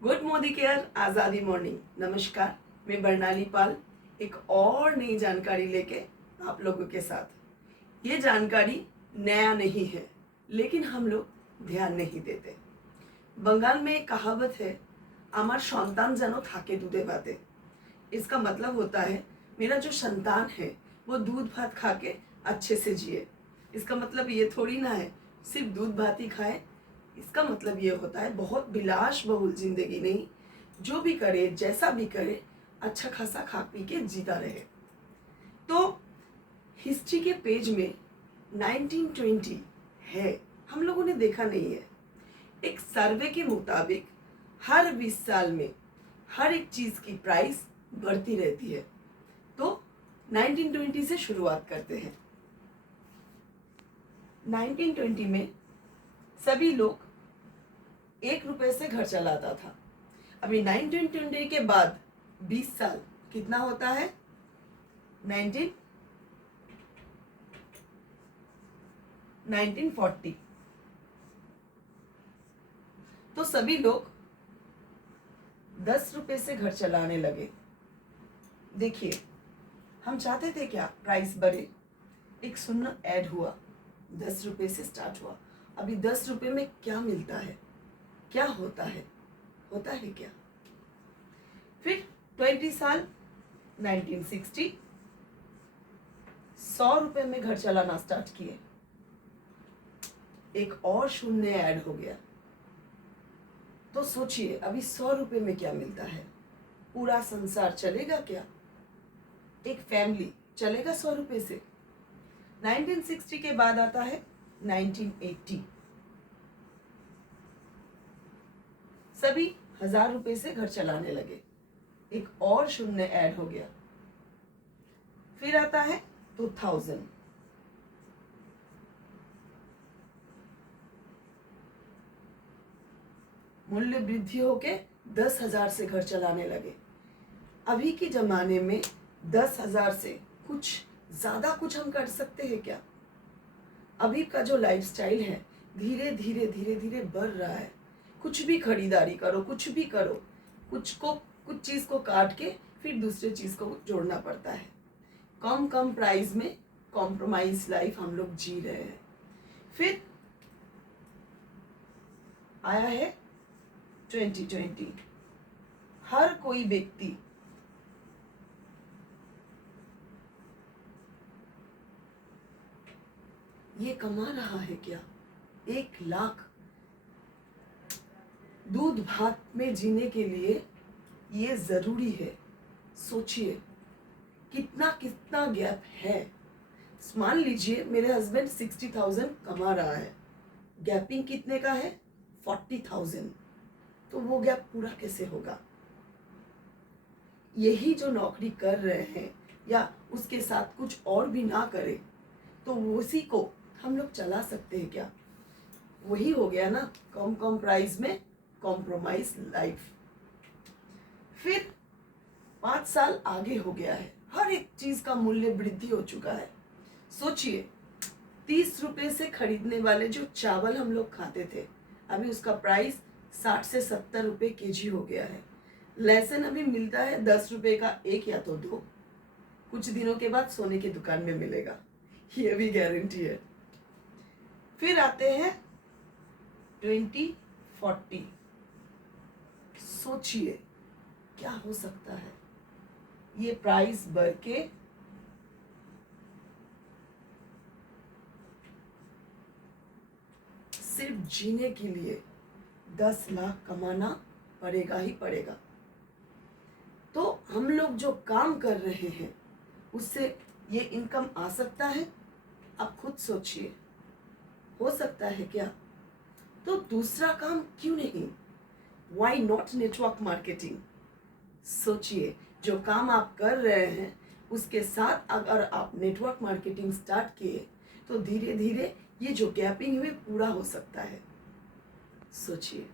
Good Modi care आज़ादी morning. नमस्कार, मैं बरनाली पाल एक और नई जानकारी लेके आप लोगों के साथ। ये जानकारी नया नहीं है, लेकिन हम लोग ध्यान नहीं देते। बंगाल में एक कहावत है, आमार संतान जानो थाके दूधे भाते। इसका मतलब होता है मेरा जो संतान है वो दूध भात खा के अच्छे से जिए। इसका मतलब ये थोड़ी ना है सिर्फ दूध भात ही खाए। इसका मतलब ये होता है बहुत विलास बहुल जिंदगी नहीं, जो भी करे जैसा भी करे अच्छा खासा खा पी के जीता रहे। तो हिस्ट्री के पेज में 1920 है, हम लोगों ने देखा नहीं है। एक सर्वे के मुताबिक हर 20 साल में हर एक चीज की प्राइस बढ़ती रहती है। तो 1920 से शुरुआत करते हैं। 1920 में सभी लोग 1 रुपए से घर चलाता था। अभी 1920 के बाद 20 साल कितना होता है? 1940। तो सभी लोग 10 रुपए से घर चलाने लगे। देखिए, हम चाहते थे क्या प्राइस बढ़े। एक शून्य ऐड हुआ, 10 रुपए से स्टार्ट हुआ। अभी 10 रुपए में क्या मिलता है, क्या होता है क्या? फिर 20 साल 1960, 100 रुपए में घर चलाना स्टार्ट किए। एक और शून्य ऐड हो गया। तो सोचिए अभी 100 रुपए में क्या मिलता है। पूरा संसार चलेगा क्या? एक फैमिली चलेगा 100 रुपए से? 1960 के बाद आता है 1980। सभी 1000 रुपए से घर चलाने लगे। एक और शून्य ऐड हो गया। फिर आता है 2000। मूल्य वृद्धि होके 10,000 से घर चलाने लगे। अभी के जमाने में 10,000 से कुछ ज्यादा कुछ हम कर सकते हैं क्या? अभी का जो लाइफस्टाइल है धीरे धीरे धीरे धीरे बढ़ रहा है। कुछ भी खरीदारी करो, कुछ भी करो, कुछ चीज को काट के फिर दूसरे चीज को जोड़ना पड़ता है। कम प्राइस में कॉम्प्रोमाइज लाइफ हम लोग जी रहे हैं। फिर आया है 2020। हर कोई व्यक्ति ये कमा रहा है क्या? 1 लाख। दूध भात में जीने के लिए ये जरूरी है। सोचिए कितना कितना गैप है। मान लीजिए मेरे हस्बैंड 60,000 कमा रहा है, गैपिंग कितने का है? 40,000। तो वो गैप पूरा कैसे होगा? यही जो नौकरी कर रहे हैं या उसके साथ कुछ और भी ना करे तो उसी को हम लोग चला सकते हैं क्या? वही हो गया ना, कम प्राइस में कॉम्प्रोमाइज लाइफ। फिर 5 साल आगे हो गया है, हर एक चीज का मूल्य वृद्धि हो चुका है। सोचिए 30 रुपए से खरीदने वाले जो चावल हम लोग खाते थे, अभी उसका प्राइस 60 से 70 रुपए केजी हो गया है। लहसुन अभी मिलता है 10 रुपए का एक या तो 2। कुछ दिनों के बाद सोने की दुकान में मिलेगा, ये भी गारंटी है। फिर आते हैं 2040। सोचिए क्या हो सकता है। ये प्राइस बढ़ के सिर्फ जीने के लिए 10 लाख कमाना पड़ेगा ही पड़ेगा। तो हम लोग जो काम कर रहे हैं उससे ये इनकम आ सकता है? आप खुद सोचिए, हो सकता है क्या? तो दूसरा काम क्यों नहीं? Why not network marketing? सोचिए जो काम आप कर रहे हैं उसके साथ अगर आप नेटवर्क मार्केटिंग स्टार्ट किए तो धीरे धीरे ये जो गैपिंग है पूरा हो सकता है। सोचिए।